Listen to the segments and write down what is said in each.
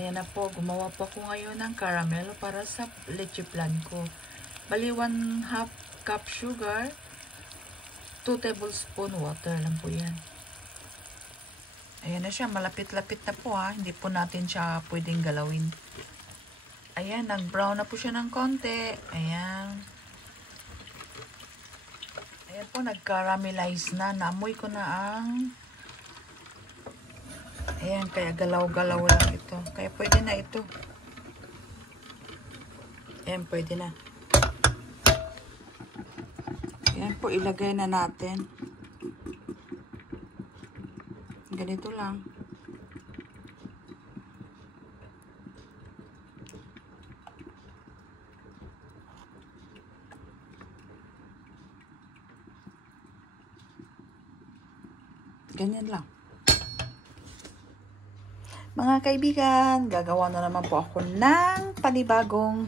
Ayan na po, gumawa po ako ngayon ng caramel para sa leche flan ko. Bali, 1/2 cup sugar, 2 tablespoon water lang po yan. Ayan na siya, malapit-lapit na po ha. Hindi po natin siya pwedeng galawin. Ayan, nag-brown na po siya ng konti. Ayan. Ayan po, nag-caramelize na. Naamoy ko na ang... Ayan, kaya galaw-galaw lang ito. Kaya pwede na ito. Ayan, pwede na. Ayan po, ilagay na natin. Ganito lang. Ganyan lang. Mga kaibigan, gagawa na naman po ako ng panibagong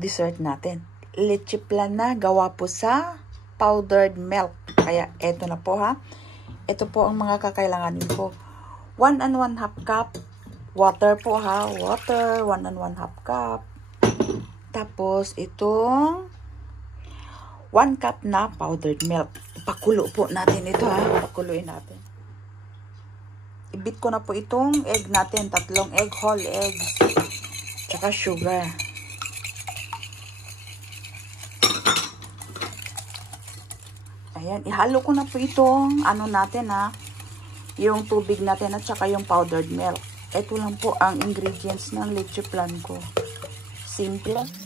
dessert natin. Leche flan na gawa po sa powdered milk. Kaya eto na po ha. Ito po ang mga kakailanganin ko. 1 1/2 cup water po ha. Water, 1 1/2 cup. Tapos itong 1 cup na powdered milk. Pakulo po natin ito ha. Pakuluin natin. Ibit ko na po itong egg natin. 3 egg, whole eggs. Tsaka sugar. Ayan. Ihalo ko na po itong ano natin ha. Yung tubig natin at tsaka yung powdered milk. Ito lang po ang ingredients ng leche flan ko. Simple.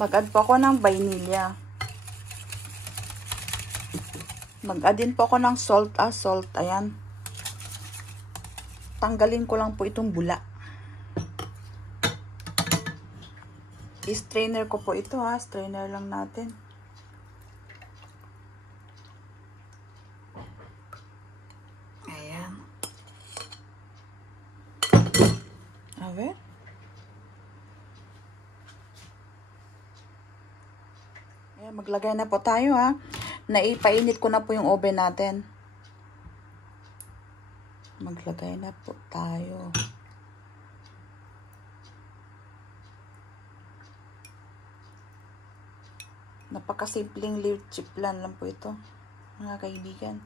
Mag-add po ako ng vanilla. Mag-add din po ako ng salt. Salt. Ayan. Tanggalin ko lang po itong bula. I-strainer ko po ito ha. Strainer lang natin. Ayan. Okay. Ayan, maglagay na po tayo ha. Naipainit ko na po yung oven natin. Maglagay na po tayo. Napakasimpleng leche flan lang po ito, mga kaibigan.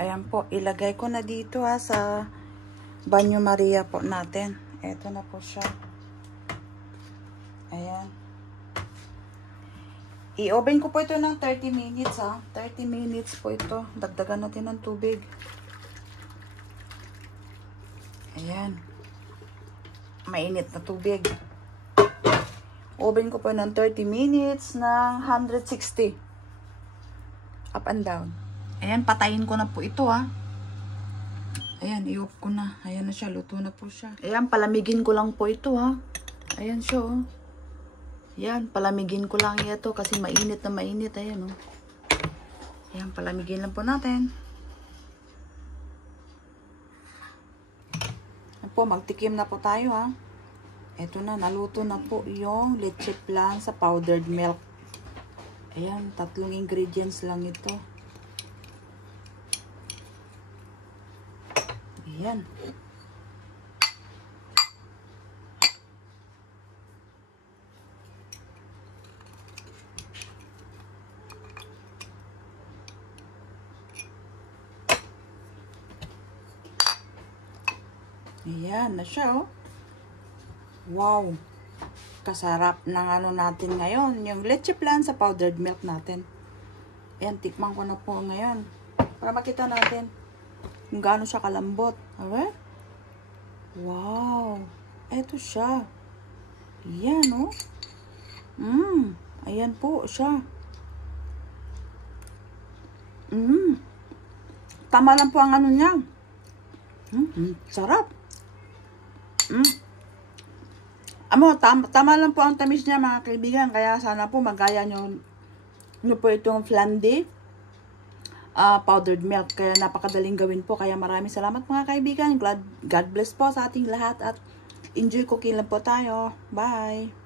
Ayan po, ilagay ko na dito ha sa banyo Maria po natin. Ito na po siya. Ayan. I-oven ko po ito ng 30 minutes ha. 30 minutes po ito. Dagdagan natin ng tubig. Ayan. Mainit na tubig. Oven ko po ng 30 minutes ng 160. Up and down. Ayan, patayin ko na po ito ha. Ayan, i-off ko na. Ayan na siya, luto na po siya. Ayan, palamigin ko lang po ito ha. Ayan siya oh. Ayan, palamigin ko lang ito kasi mainit na mainit. Ayan oh. Ayan, palamigin lang po natin. Ayan po, magtikim na po tayo ha. Ito na, naluto na po yung leche flan sa powdered milk. Ayan, 3 ingredients lang ito. Ayan. Ayan na siya oh. Wow. Kasarap ng ano natin ngayon. Yung leche flan sa powdered milk natin. Ayan, tikman ko na po ngayon. Para makita natin kung gaano siya kalambot. Alright? Wow. Eto siya. Ayan, oh. Ayan po siya. Tama lang po ang ano niya. Sarap. Tama lang po ang tamis niya mga kaibigan. Kaya sana po magaya nyo po itong flandy powdered milk. Kaya napakadaling gawin po. Kaya maraming salamat mga kaibigan. God bless po sa ating lahat. At enjoy cooking lang po tayo. Bye!